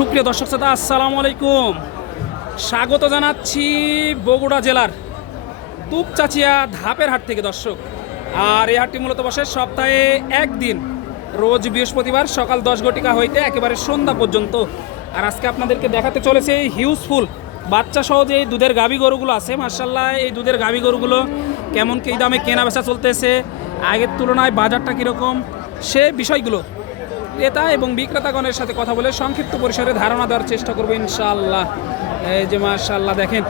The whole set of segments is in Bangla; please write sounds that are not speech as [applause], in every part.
সুপ্রিয় দর্শক শ্রোতা, আসসালামু আলাইকুম। স্বাগত জানাচ্ছি বগুড়া জেলার তুপচাচিয়া ধাপের হাট থেকে দর্শক। আর এই হাটটি মূলত বসে সপ্তাহে একদিন, রোজ বৃহস্পতিবার সকাল দশ ঘটিকা হইতে একেবারে সন্ধ্যা পর্যন্ত। আর আজকে আপনাদেরকে দেখাতে চলেছে হিউজফুল বাচ্চা সহ যে দুধের গাভী গরুগুলো আছে মার্শাল্লাহ এই দুধের গাভী গরুগুলো কেমন কী দামে কেনা বেচা চলতেছে, আগের তুলনায় বাজারটা কীরকম, সে বিষয়গুলো ক্রেতা এবং বিক্রেতাগণের সাথে কথা বলে সংক্ষিপ্ত পরিসরে ধারণা দেওয়ার চেষ্টা করব ইনশাআল্লাহ। এই যে মাশাআল্লাহ, দেখেন।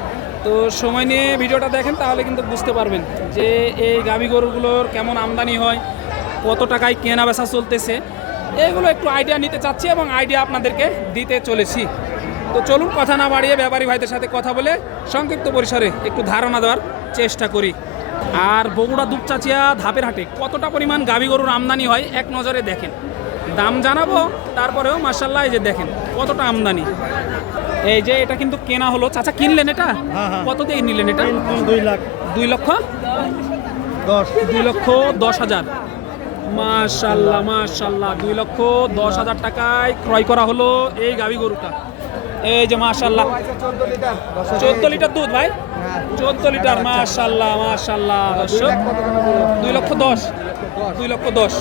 তো সময় নিয়ে ভিডিওটা দেখেন, তাহলে কিন্তু বুঝতে পারবেন যে এই গাভী গরুগুলোর কেমন আমদানি হয়, কত টাকায় কেনা বেচা চলতেছে। এগুলো একটু আইডিয়া নিতে চাচ্ছি এবং আইডিয়া আপনাদেরকে দিতে চলেছি। তো চলুন, কথা না বাড়িয়ে ব্যাপারী ভাইদের সাথে কথা বলে সংক্ষিপ্ত পরিসরে একটু ধারণা দেওয়ার চেষ্টা করি। আর বগুড়া দুপচাচিয়া ধাপের হাটে কতটা পরিমাণ গাভী গরুর আমদানি হয়, এক নজরে দেখেন। দাম জানাব তারপরেও মার্শাল্লাহ এই যে দেখেন কতটা আমদানি। এই যে এটা কিন্তু কেনা হলো। চাচা কিনলেন এটা? হ্যাঁ, হ্যাঁ। কত দিয়ে নিলেন এটা? দুই লাখ। দুই লক্ষ? দশ। দুই লক্ষ দশ হাজার। মাশাল্লাহ মাশাল্লাহ দুই লক্ষ দশ হাজার টাকায় ক্রয় করা হলো এই গাভী গরুটা। এই যে মাশাল্লাহ চোদ্দ লিটার লিটার দুধ ভাই? চোদ্দ লিটার মাশাল্লাহ মাশাল্লাহ দর্শক। দুই লক্ষ দশ। দুই লক্ষ দশ।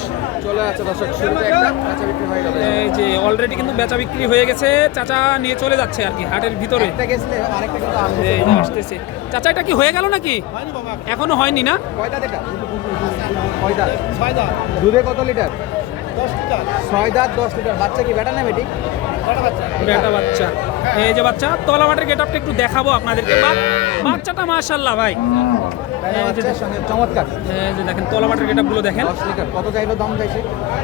চলে আছে দর্শক শুরুতে একটা কাঁচা বিক্রি হয়ে গেল। এই যে অলরেডি কিন্তু বেচা বিক্রি হয়ে গেছে। চাচা নিয়ে চলে যাচ্ছে আর কি হাটের ভিতরে। একটা গেছিলে আরেকটা কিন্তু আসবে আসতেছে। চাচা এটা কি হয়ে গেল নাকি? এখনও হয়নি না? কয়টা এটা কয়টা ছয় দাঁত দুধে কত লিটার? দশ লিটার। ছয় দাঁত দশ লিটার। বাচ্চা কি বেটা না বেটি বেটা বাচ্চা? এই যে বাচ্চা তলা মাঠের গেট আপটা একটু দেখাবো আপনাদেরকে। বাচ্চাটা মাশাল্লাহ ভাই। চমৎকার। এই যে দেখেন তলা মাঠের গেট আপগুলো দেখেন কত চাইলো দাম চাইছে?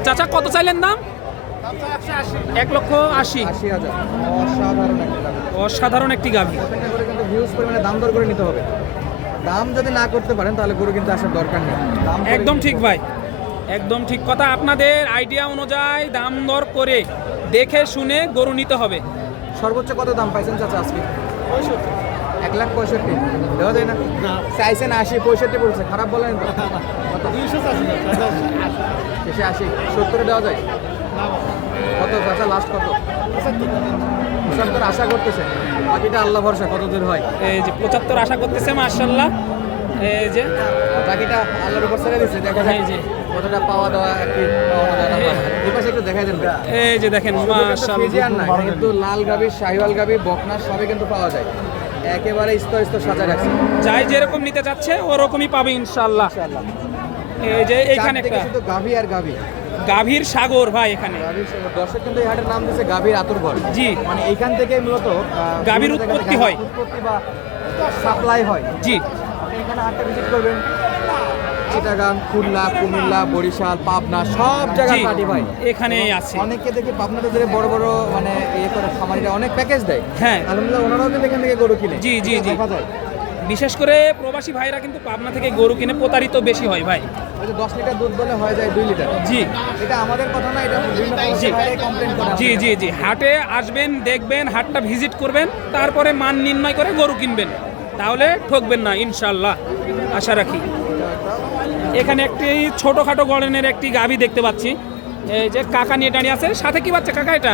চাচা কত চাইলেন দাম? এক লক্ষ আশি। অসাধারণ একটা গাভী। হিউজ পরিমাণে দাম দর করে নিতে হবে। দাম যদি না করতে পারেন তাহলে গরু কিন্তু আসার দরকার নেই। দাম একদম ঠিক ভাই। একদম ঠিক কথা। আপনাদের আইডিয়া অনুযায়ী দাম দর করে দেখে শুনে গরু নিতে হবে। সর্বোচ্চ কত দাম পাইছেন চাচা আজকে? এক লাখ পঁয়ষট্টি। দেওয়া যায় না? চাইছেন আশি পঁয়ষট্টি বলছে। খারাপ বলেন তো। কত? শেষে আশি। সত্তরে দেওয়া যায়? কত চাচা লাস্ট কত? পঁচাত্তর আশা করতেছে। বাকিটা আল্লাহ ভরসা কত দূর হয়। এই যে পঁচাত্তর আশা করতেছে মার্শাল্লাহ এই যে বাকিটা আল্লাহর উপর ছেড়ে দিচ্ছে দেখা যায় যে। কতটা পাওয়া দেওয়া এই পাশে একটু দেখাই দেন এই যে দেখেন কিন্তু লাল গাবি শাহিওয়াল গাবি বকনা সবই কিন্তু পাওয়া যায়। একেবারে স্তর স্তর সাজা রাখছে। যাই যেরকম নিতে চাচ্ছে ওরকমই পাবে ইনশাল্লাহ ইনশাআল্লাহ। এই যে এইখানে একটা শুধু গাভি আর গাভি। গাভীর সাগর ভাই এখানে। দর্শক কিন্তু এই হাটের নাম দিয়েছে গাভীর আতুরঘর। জি। মানে এইখান থেকে মূলত গাভীর উৎপত্তি হয়। উৎপত্তি বা সাপ্লাই হয়। জি। আপনি এখানে হাটটা ভিজিট করবেন। চিটাগাং খুলনা কুমিল্লা বরিশাল পাবনা সব জায়গায় পাটি ভাই। এখানেই আছে। অনেকে দেখি পাবনাতে ধরে বড় বড় মানে ইয়ে করে খামারিরা অনেক প্যাকেজ দেয়। হ্যাঁ। আলহামদুলিল্লাহ ওনারাও কিন্তু এখান থেকে গরু কিনে। জি, জি, জি। বিশেষ করে প্রবাসী ভাইরা কিন্তু পাবনা থেকে গরু কিনে প্রতারিত বেশি হয় ভাই। ওই যে দশ লিটার দুধ বলে হয়ে যায় দুই লিটার। জি। এটা আমাদের কথা না এটা জি। জি জি জি। হাটে আসবেন দেখবেন হাটটা ভিজিট করবেন তারপরে মান নির্ণয় করে গরু কিনবেন। তাহলে ঠকবেন না ইনশাল্লাহ আশা রাখি। এখানে একটি ছোটোখাটো গড়নের একটি গাভী দেখতে পাচ্ছি। এই যে কাকা নিয়ে দাঁড়িয়ে আছে। সাথে কি বাচ্চা কাকা এটা?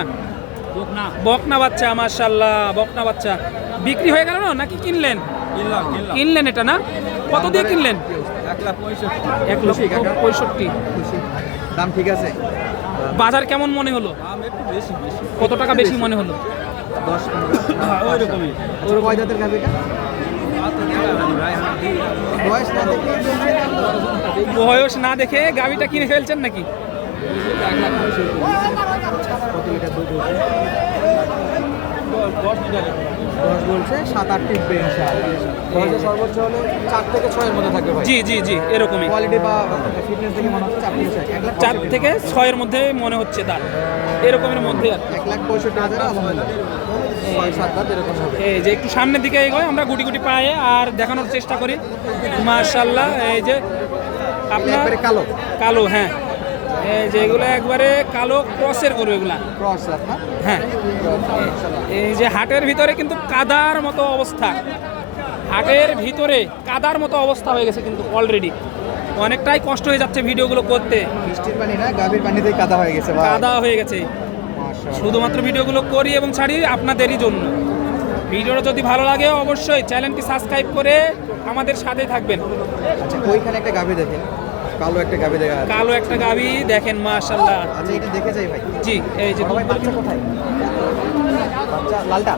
বকনা। বাচ্চা মাশাল্লাহ বকনা বাচ্চা। বিক্রি হয়ে গেল না? নাকি কিনলেন? কিনলেন এটা না? কত দিয়ে কিনলেন? এক লক্ষ? পঁয়ষট্টি। দাম ঠিক আছে? বাজার কেমন মনে হলো? কত টাকা বেশি মনে হলো? দশ ওই রকমই ওর কয় জাতের গাভিটা বয়স না দেখে বয়স না দেখে গাড়িটা কিনে ফেলছেন নাকি? দশ বলছে সাত আট টিপবে বয়সে সর্বোচ্চ হলে চার থেকে ছয়ের মধ্যে থাকবে জি জি জি এরকমই। কোয়ালিটি বা ফিটনেস দেখে মনে হচ্ছে চার থেকে চার ছয়ের মধ্যে মনে হচ্ছে তার। এরকমের মধ্যে আর এক লাখ পঁয়ষট্টি হাজার আলহামদুলিল্লাহ এই যে একটু সামনের দিকে এগোয় আমরা গুটি গুটি পায়ে আর দেখানোর চেষ্টা করি। মার্শাল্লাহ এই যে আপনার কালো। কালো হ্যাঁ। এই যে এগুলো একবারে কালো ক্রসের গরু এগুলা। ক্রস হ্যাঁ। এই যে হাটের ভিতরে কিন্তু কাদার মতো অবস্থা। হাটের ভিতরে কাদার মতো অবস্থা হয়ে গেছে কিন্তু অলরেডি অনেকটাই কষ্ট হয়ে যাচ্ছে ভিডিওগুলো করতে। বৃষ্টির পানি না গাভীর পানিতেই কাদা হয়ে গেছে কাদা হয়ে গেছে। শুধুমাত্র ভিডিওগুলো করি এবং ছাড়ি আপনাদেরই জন্য। ভিডিওটা যদি ভালো লাগে অবশ্যই চ্যানেলটি সাবস্ক্রাইব করে আমাদের সাথে থাকবেন। আচ্ছা ওইখানে একটা গাভি দেখেন। কালো একটা গাভি দেখা কালো একটা গাবি দেখেন মাশাল্লাহ আচ্ছা এটা দেখে যাই ভাই। জি এই যে ভাই বাচ্চা কোথায়? বাচ্চা লালটা?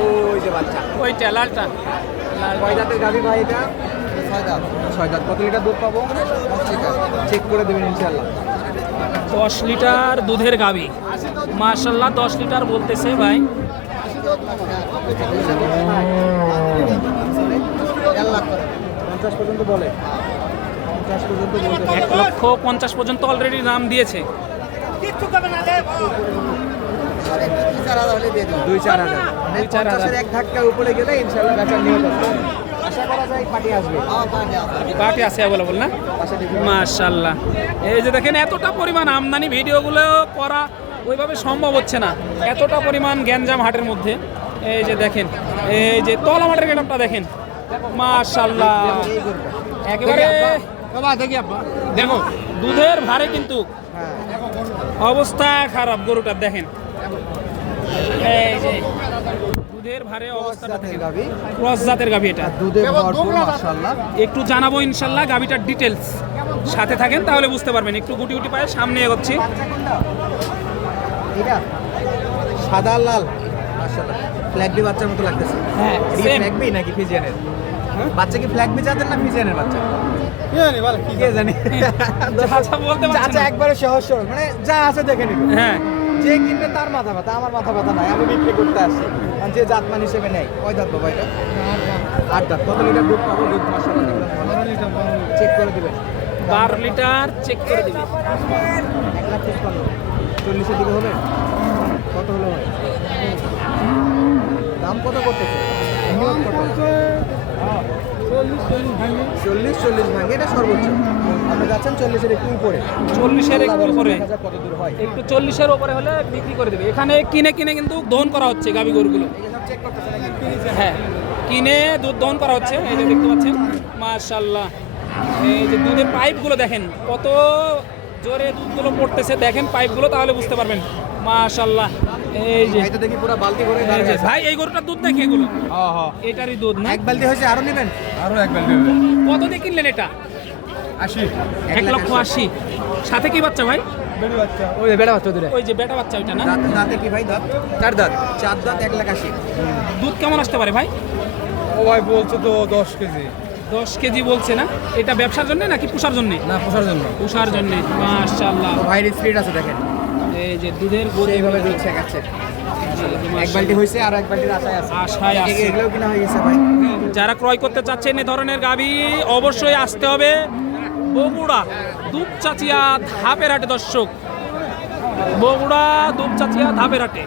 ওই যে বাচ্চা। ওইটা লালটা। লাল কয় দাঁতের গাভি ভাই এটা? ছয় দাঁত ছয় দাঁত কত লিটার দুধ পাবো? চেক করে দেবেন ইনশাল্লাহ দশ লিটার দুধের গাবি মাশাল্লাহ দশ লিটার বলতেছে ভাই। পর্যন্ত বলে এক লক্ষ পঞ্চাশ পর্যন্ত অলরেডি নাম দিয়েছে। দুই চার হাজার। মানে। এক ধাক্কার উপরে গেলে ইনশাল্লাহ আশা করা যায় পাটি আসবে। পাটি আছে অ্যাভেলেবল না? মাশাল্লাহ। এই যে দেখেন এতটা পরিমাণ আমদানি ভিডিওগুলো করা ওইভাবে সম্ভব হচ্ছে না। এতটা পরিমাণ গ্যাঞ্জাম হাটের মধ্যে। এই যে দেখেন এই যে তলা মাঠের গেটআপটা দেখেন। মাশাল্লাহ। একেবারে দেখো দুধের ভারে কিন্তু হ্যাঁ। অবস্থা খারাপ গরুটার দেখেন। দুধের ভারে অবস্থাটা জাতের দেখেন। ক্রস জাতের গাভি এটা। দুধে ভরপুর মাশাআল্লাহ। একটু জানাব ইনশাল্লাহ গাভিটার ডিটেলস সাথে থাকেন তাহলে বুঝতে পারবেন। একটু গুটি গুটি পায়ে সামনে এগোচ্ছি। এটা সাদা লাল মাশাআল্লাহ। ফ্ল্যাগবি বাচ্চার মতো লাগতেছে। হ্যাঁ ফ্ল্যাগবি নাকি ফিজিয়ানের বাচ্চা কি ফ্ল্যাগবি জাতের না ফিজিয়ানের বাচ্চা? জানি? [laughs] চাচা বলতে পারছে চাচা না। একবারে সহজ সরল মানে যা আছে দেখে নিবে হ্যাঁ। যে কিনবে তার মাথা ব্যথা আমার মাথা ব্যথা নাই আমি বিক্রি করতে আসছি। আর যে জাতমান হিসেবে নেই। কয় দাঁত বাবা এটা? আট দাঁত কত লিটার দুধ পাবো? দুধ চেক করে দিবেন। বারো লিটার চেক করে দিবে এক লাখ পঁচপান্ন। চল্লিশের দিকে হবে? কত হলো দাম কত করতেছে? কত? চল্লিশ চল্লিশ ভাঙে। এটা সর্বোচ্চ। আপনি যাচ্ছেন চল্লিশের একটু উপরে। চল্লিশের একটু উপরে। কত দূর হয়? একটু চল্লিশের উপরে হলে বিক্রি করে দেবে। এখানে কিনে কিনে কিন্তু দহন করা হচ্ছে গাভি গরুগুলো। হ্যাঁ। কিনে দুধ দহন করা হচ্ছে এই যে দেখতে পাচ্ছেন। মাশাল্লাহ এই যে দুধের পাইপগুলো দেখেন কত জোরে দুধগুলো পড়তেছে। দেখেন পাইপগুলো তাহলে বুঝতে পারবেন। মাশাল্লাহ এই যে। দেখি পুরো বালতি ভরে দাঁড়িয়ে ভাই এই গরুটার দুধ এগুলো? এটারই দুধ না? এক বালতি হয়েছে আরও নেবেন? আরও এক বেল দেবে কত দিয়ে কিনলেন এটা? আশি। এক লক্ষ আশি। সাথে কি বাচ্চা ভাই? বেড়ি বাচ্চা। ওই বেড়া বাচ্চা দূরে ওই যে বেটা বাচ্চা ওইটা না? দাঁত কি ভাই দাঁত? চার দাঁত। চার দাঁত এক লাখ আশি। দুধ কেমন আসতে পারে ভাই? ও ভাই বলছে তো দশ কেজি। দশ কেজি বলছে না? এটা ব্যবসার জন্য নাকি পুষার জন্য? না পোষার জন্য। পুষার জন্য ভাইয়ের স্পিড আছে দেখেন। এই যে দুধের গরু এইভাবে দুধ শেখাচ্ছে এক বালতি হয়েছে আর এক বালতির আশায় আছে। আশায় আছে। এ- কিনা হয়ে গেছে ভাই। যারা ক্রয় করতে চাচ্ছেন এ ধরনের গাভী অবশ্যই আসতে হবে বগুড়া দুপচাচিয়া ধাপের হাটে দর্শক। বগুড়া দুপচাচিয়া ধাপের হাটে